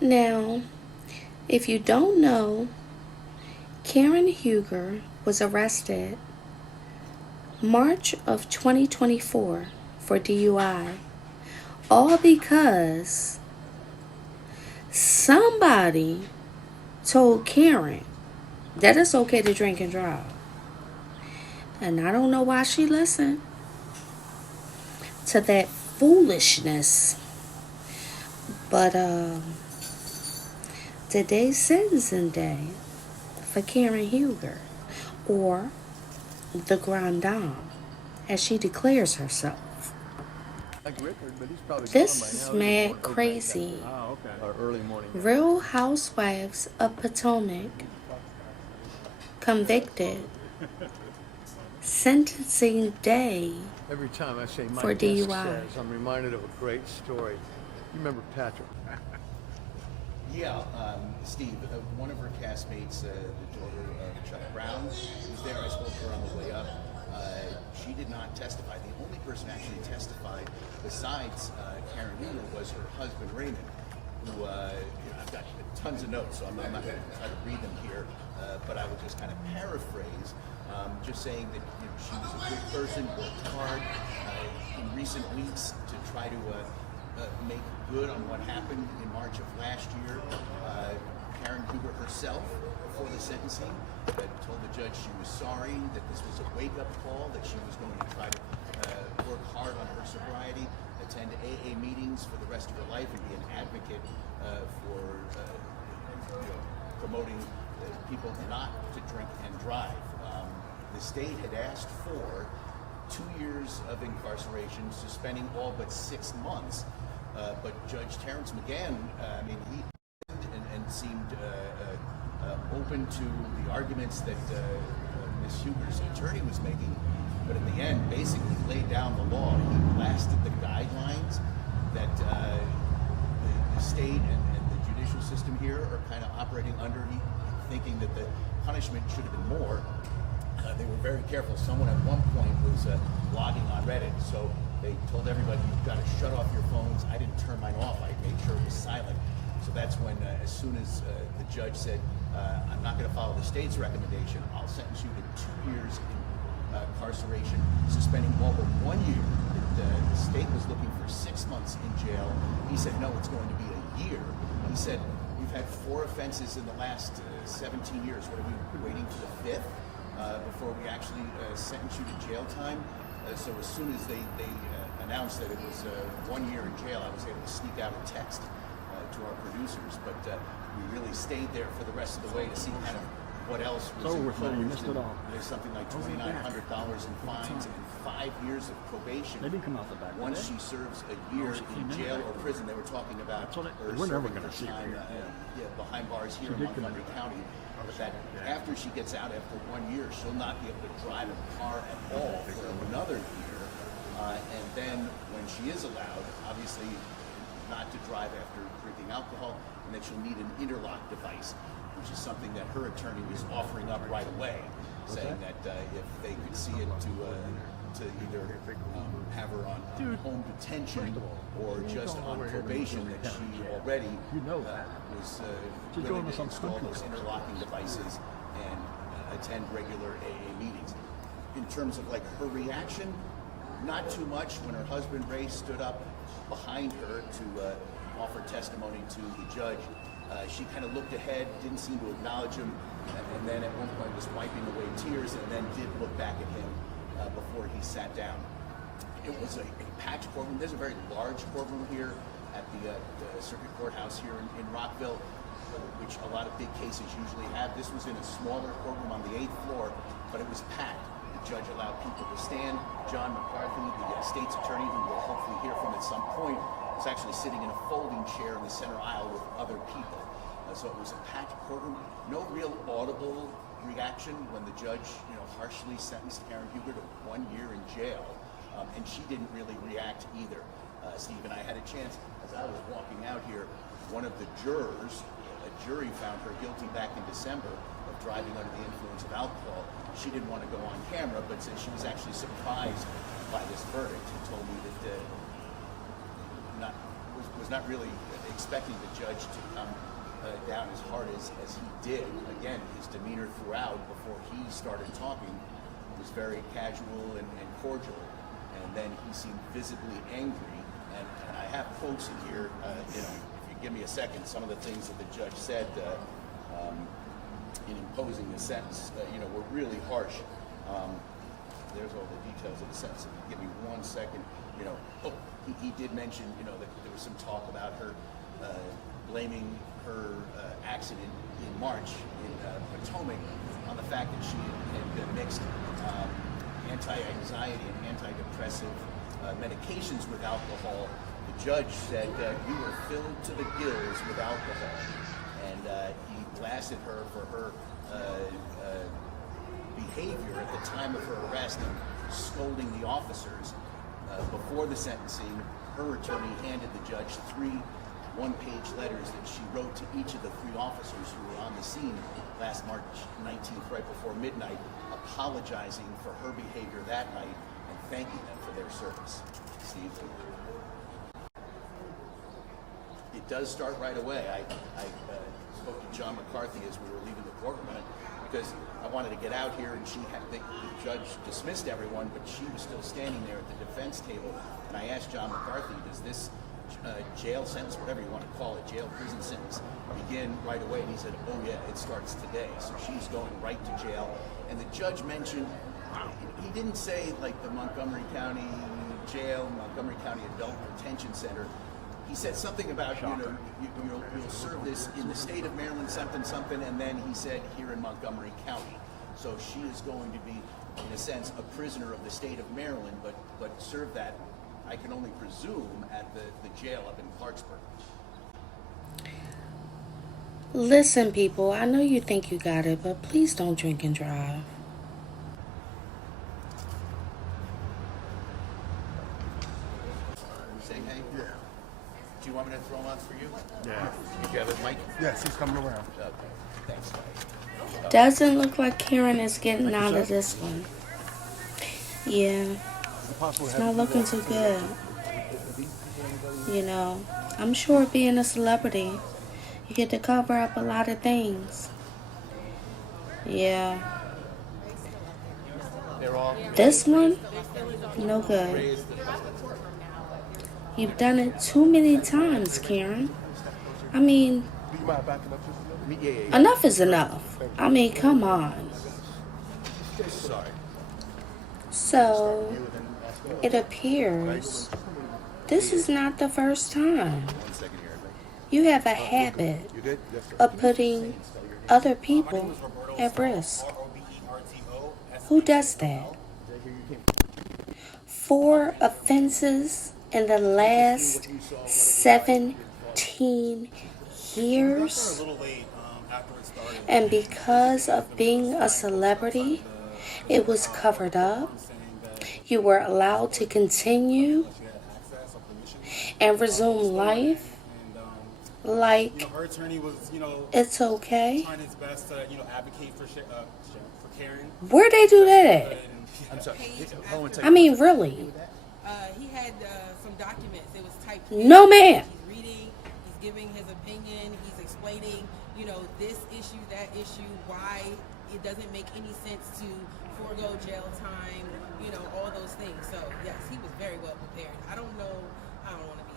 Now, if you don't know, Karen Huger was arrested March of 2024 for DUI, all because somebody told Karen that it's okay to drink and drive. And I don't know why she listened to that foolishness. But today's sentencing day for Karen Huger, or the Grand Dame, as she declares herself. This is mad crazy. Real Housewives of Potomac convicted. Sentencing day Every time I say my for desk DUI. says, I'm reminded of a great story. You remember Patrick? Yeah, Steve, one of her castmates, the daughter of Chuck Brown, was there. I spoke to her on the way up. She did not testify. The only person actually testified besides Karen Huger was her husband, Raymond, who I've got tons of notes, so I'm not going to try to read them here, but I will just kind of paraphrase, just saying that she was a good person, worked hard in recent weeks to try to make good on what happened in March of last year. Karen Huger herself, before the sentencing, told the judge she was sorry, that this was a wake-up call, that she was going to try to work hard on her sobriety, attend AA meetings for the rest of her life, and be an advocate for promoting people not to drink and drive. The state had asked for 2 years of incarceration, suspending all but 6 months. But Judge Terrence McGann, he and seemed open to the arguments that Ms. Huger's attorney was making, but at the end basically laid down the law. He blasted the guidelines that the state and the judicial system here are kind of operating under, thinking that the punishment should have been more. They were very careful. Someone at one point was blogging on Reddit, so they told everybody, you've got to shut off your phones. I didn't turn mine off. I made sure it was silent. So that's when, as soon as the judge said, I'm not going to follow the state's recommendation, I'll sentence you to 2 years in incarceration, suspending all but 1 year. The state was looking for 6 months in jail. He said, no, it's going to be a year. He said, you've had 4 offenses in the last 17 years. What are we waiting for the 5th? Before we actually sentence you to jail time. So as soon as they announced that it was 1 year in jail, I was able to sneak out a text to our producers. But we really stayed there for the rest of the way to see kind of what else was included. There's something like $2,900 in fines and 5 years of probation. Once she serves a year in jail or prison, they were talking about her serving her time behind bars here in Montgomery County. But that after she gets out after 1 year, she'll not be able to drive a car at all for another year. And then when she is allowed, obviously not to drive after drinking alcohol, and that she'll need an interlock device, which is something that her attorney was offering up right away, saying that if they could see it to either have her on home detention or just on probation, that she already was willing to install those interlocking devices and attend regular AA meetings. In terms of like her reaction, not too much. When her husband Ray stood up behind her to offer testimony to the judge, she kind of looked ahead, didn't seem to acknowledge him, and then at one point was wiping away tears, and then did look back at him before he sat down. It was a packed courtroom. There's a very large courtroom here at the Circuit Courthouse here in Rockville, which a lot of big cases usually have. This was in a smaller courtroom on the 8th floor, but it was packed. The judge allowed people to stand. John McCarthy, the state's attorney, who we'll hopefully hear from at some point, was actually sitting in a folding chair in the center aisle with other people. So it was a packed courtroom. No real audible reaction when the judge, harshly sentenced Karen Huger to 1 year in jail, and she didn't really react either. Steve and I had a chance, as I was walking out here, one of the jurors, a jury found her guilty back in December of driving under the influence of alcohol. She didn't want to go on camera, but said she was actually surprised by this verdict, and told me that was not really expecting the judge to come down as hard as he did. Again, his demeanor throughout, before he started talking, was very casual and cordial, and then he seemed visibly angry. And I have quotes in here. If you give me a second, some of the things that the judge said in imposing the sentence, were really harsh. There's all the details of the sentence. If you give me 1 second, he did mention, that there was some talk about her blaming her accident in March in Potomac on the fact that she had mixed anti-anxiety and antidepressive medications with alcohol. The judge said you were filled to the gills with alcohol, and he blasted her for her behavior at the time of her arrest and scolding the officers. Before the sentencing, her attorney handed the judge 3 one-page letters that she wrote to each of the 3 officers who were on the scene last March 19th, right before midnight, apologizing for her behavior that night and thanking them for their service. Steve? It does start right away. I spoke to John McCarthy as we were leaving the courtroom because I wanted to get out here, and the judge dismissed everyone, but she was still standing there at the defense table. And I asked John McCarthy, does this jail sentence, whatever you want to call it, prison sentence, begin right away? And he said, oh yeah, it starts today. So she's going right to jail. And the judge mentioned, he didn't say like the Montgomery County Jail, Montgomery County Adult Detention Center. He said something about, you'll serve this in the state of Maryland, something, and then he said here in Montgomery County. So she is going to be, in a sense, a prisoner of the state of Maryland, but serve that, I can only presume, at the jail up in Clarksburg. Listen, people, I know you think you got it, but please don't drink and drive. Say hey? Yeah. Do you want me to throw them on for you? Yeah. You have it, Mike? Yes, he's coming around. Okay. Thanks. Doesn't look like Karen is getting out of this one. Yeah, it's not looking too good. I'm sure being a celebrity, you get to cover up a lot of things. Yeah. This one, no good. You've done it too many times, Karen. I mean, enough is enough. I mean, come on. Sorry. So, it appears this is not the first time. You have a habit of putting other people at risk. Who does that? 4 offenses in the last 17 years? And because of being a celebrity, it was covered up. You were allowed to continue and resume life like her attorney was, it's okay. trying his best to, advocate for Karen. Where'd they do that? I'm sorry. I mean, really? He had some documents. It was typed. No, ma'am. He's reading. He's giving his opinion. He's explaining, this issue, that issue, why it doesn't make any sense to forego jail time. All those things. So yes, he was very well prepared. I don't want to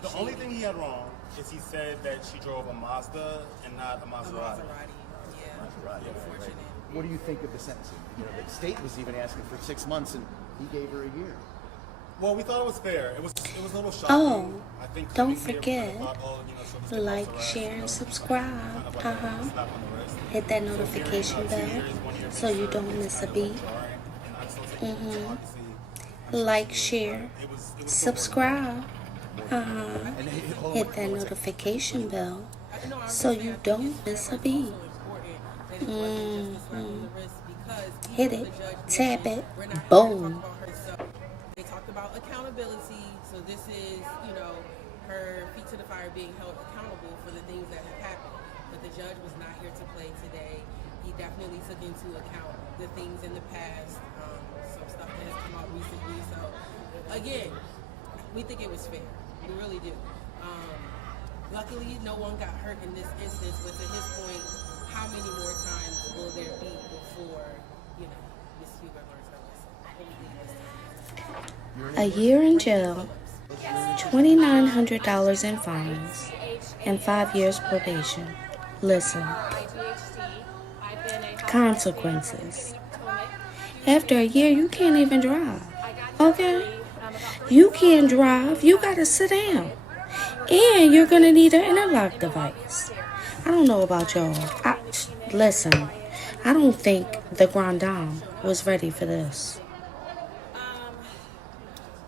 be. The only thing he had wrong is he said that she drove a Mazda and not a Maserati. Yeah. Maserati, Unfortunate. right. What do you think of the sentencing? The state was even asking for 6 months, and he gave her a year. Well, we thought it was fair. It was a little shocking. Oh, I think don't we forget, thought, she'll just get like, house arrest, share, and kind subscribe. of like a slap on the wrist. Hit that So notification hearing, 2 bell years, 1 year so you served don't is miss a kind of, beat. jarring, and I'm still taking it, so obviously, Like, share, it was still subscribe. And Hit that notification bell so you don't miss a beat. Hit it, tap it, boom. They talked about accountability. So this is, her feet to the fire, being held accountable for the things that have happened. But the judge was not here to play today. He definitely took into account the things in the past, some stuff that has come out recently. So again, we think it was fair. We really do. Luckily, no one got hurt in this instance, but to his point, how many more times will there be before, Miss Huber learns her lesson? Hopefully this time. A year in jail, $2,900 in fines, and 5 years probation. Listen. Consequences. After a year, you can't even drive. Okay? You can't drive. You gotta sit down. And you're gonna need an interlock device. I don't know about y'all. Listen, I don't think the Grand Dame was ready for this.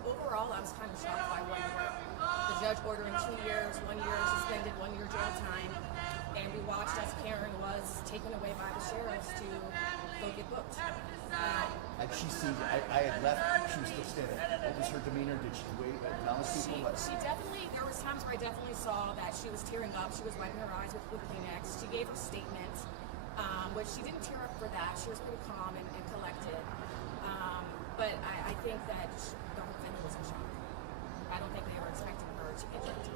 Overall, I was kind of shocked by the judge ordering 2 years, 1 year suspended, 1 year jail time, and we watched as Karen was taken away by the sheriffs to go get booked. And she seemed, I had left, she was still standing. What was her demeanor? Did she wave, acknowledge people? She definitely, there was times where I definitely saw that she was tearing up. She was wiping her eyes with Kleenex. She gave her statement, which she didn't tear up for that. She was pretty calm and collected. But I think that the whole family was in shock. I don't think they were expecting her to get guilty.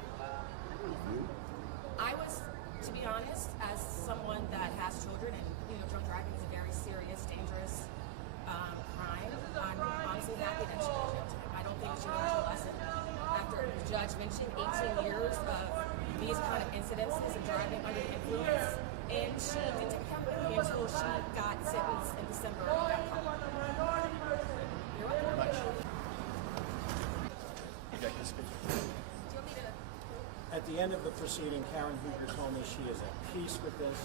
I was, to be honest, as someone that has children, and drunk driving is a very serious, dangerous crime. I'm honestly happy that she got jail time. I don't think she learned her lesson. After the judge mentioned 18 years of these kind of incidences of driving under the influence, and she didn't take accountability until she got sentenced in December and got caught. You're welcome. At the end of the proceeding, Karen Huger told me she is at peace with this.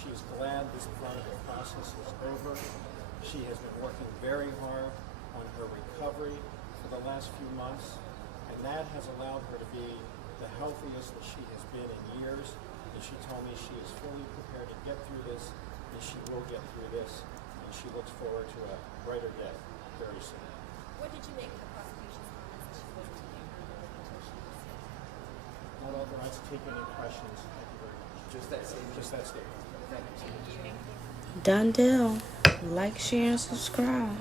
She is glad this part of the process is over. She has been working very hard on her recovery for the last few months, and that has allowed her to be the healthiest that she has been in years. And she told me she is fully prepared to get through this, and she will get through this, and she looks forward to a brighter day very soon. What did you make of the prosecution's comments that she wasn't taking her medication? Not authorized to take any questions. Thank you very much. Just that statement? Just that statement. Thank you. Done deal. Like, share, and subscribe.